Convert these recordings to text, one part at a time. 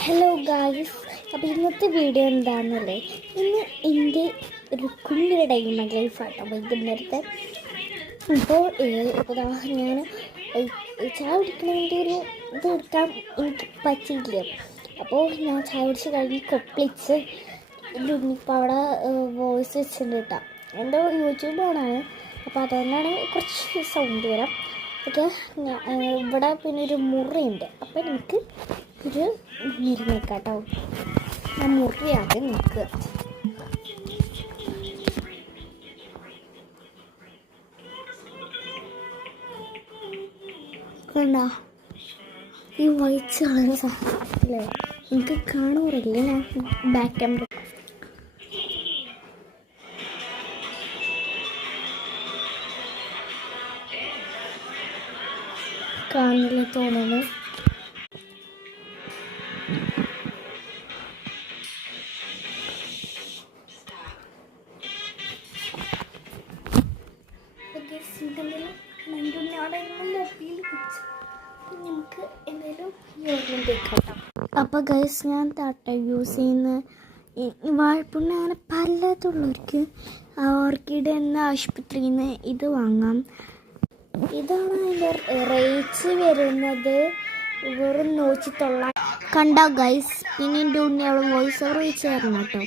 Hello guys, അപ്പോൾ ഇന്നത്തെ video എന്താണെന്നല്ലേ, ഇന്ന് എൻ്റെ ഒരു കുഞ്ഞൊരു ഡൈമണ്ട് ലൈഫാണ്. അപ്പോൾ ഇന്നത്തെ ഇപ്പോൾ ഞാൻ ചായ കുടിക്കണമെങ്കിൽ ഒരു ഇത് എടുക്കാൻ എനിക്ക് പറ്റിയില്ല. അപ്പോൾ ഞാൻ ചായ കുടിച്ച് കഴിഞ്ഞ് കൊപ്പിളിച്ച് ഇന്നിപ്പോൾ അവിടെ വോയിസ് വെച്ചിട്ടുണ്ട് കേട്ടോ. എൻ്റെ യൂട്യൂബാണ്, അപ്പോൾ അതുകൊണ്ടാണ് കുറച്ച് സൗണ്ട് വരാം. ഓക്കെ, ഇവിടെ പിന്നെ ഒരു മുറിയുണ്ട്. അപ്പോൾ എനിക്ക് ഒരു നിൽക്കാട്ടോ, ഞാൻ മുറിയാതെ നിൽക്കുക. കണ്ടോ ഈ വൈറ്റ് കളർ സാധനല്ലേ, എനിക്ക് കാണാറില്ല. ഞാൻ ബാക്ക് ക്യാമറ കാണില്ല തോന്നുന്നു. നമുക്ക് എന്തെങ്കിലും അപ്പോൾ ഗൈസ്, ഞാൻ താട്ട യൂസ് ചെയ്യുന്ന വാഴപ്പുണ്ണ് അങ്ങനെ പലതുള്ളവർക്ക് ഓർക്കിഡ് എന്ന ആശുപത്രിയിൽ നിന്ന് ഇത് വാങ്ങാം. ഇതാണ് അതിൻ്റെ റേറ്റ് വരുന്നത്, വെറും 190. കണ്ടോ ഗൈസ്, പിന്നെ എൻ്റെ ഉണ്ണി അവൾ വോയിസ് ഓവർ വെച്ച് തരണം കേട്ടോ.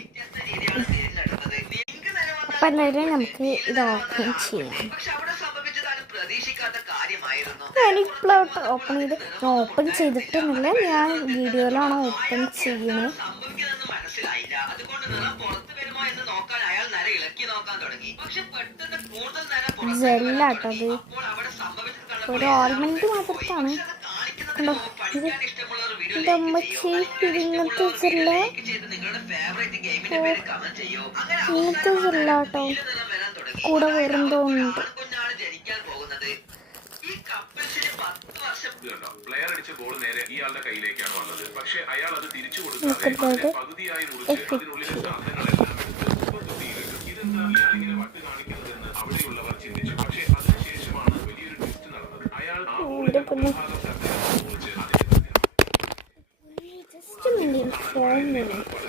അപ്പം എന്തായാലും നമുക്ക് ഇത് ഓപ്പൺ ചെയ്യാം. ഞാനിപ്പോഴോട്ട് ഓപ്പൺ ചെയ്ത്, ഞാൻ ഓപ്പൺ ചെയ്തിട്ടൊന്നുമില്ല, ഞാൻ വീഡിയോയിലാണ് ഓപ്പൺ ചെയ്യുന്നത്. ജെല്ലാട്ടത്, ഒരു ഓർണമെന്റ് മാത്രത്താണ്. കണ്ടോ, ഇത് അമ്മച്ചി ഇങ്ങനത്തെ ജെല്ല, ഇങ്ങനത്തെ ജെല്ലാട്ടോ. കൂടെ വേറെന്തോ ഉണ്ട്. പ്ലെയർ അടിച്ച ബോൾ നേരെ ഇയാളുടെ കയ്യിലേക്കാണ് വന്നത്. പക്ഷേ അയാൾ അത് തിരിച്ചു കൊടുക്കാതെ പകുതിയായി മുറിച്ച് അതിനുള്ളിലെ സാധനങ്ങളെല്ലാം ഇതെന്താ ഇയാളിങ്ങനെ വട്ട് കാണിക്കുന്നതെന്ന് അവിടെയുള്ളവർ ചിന്തിച്ചു. പക്ഷേ അതിനുശേഷമാണ് വലിയൊരു ട്വിസ്റ്റ് നടന്നത്. അയാൾ ആ ബോളിന്റെ മുറിച്ച് Just a minute, 4 minutes.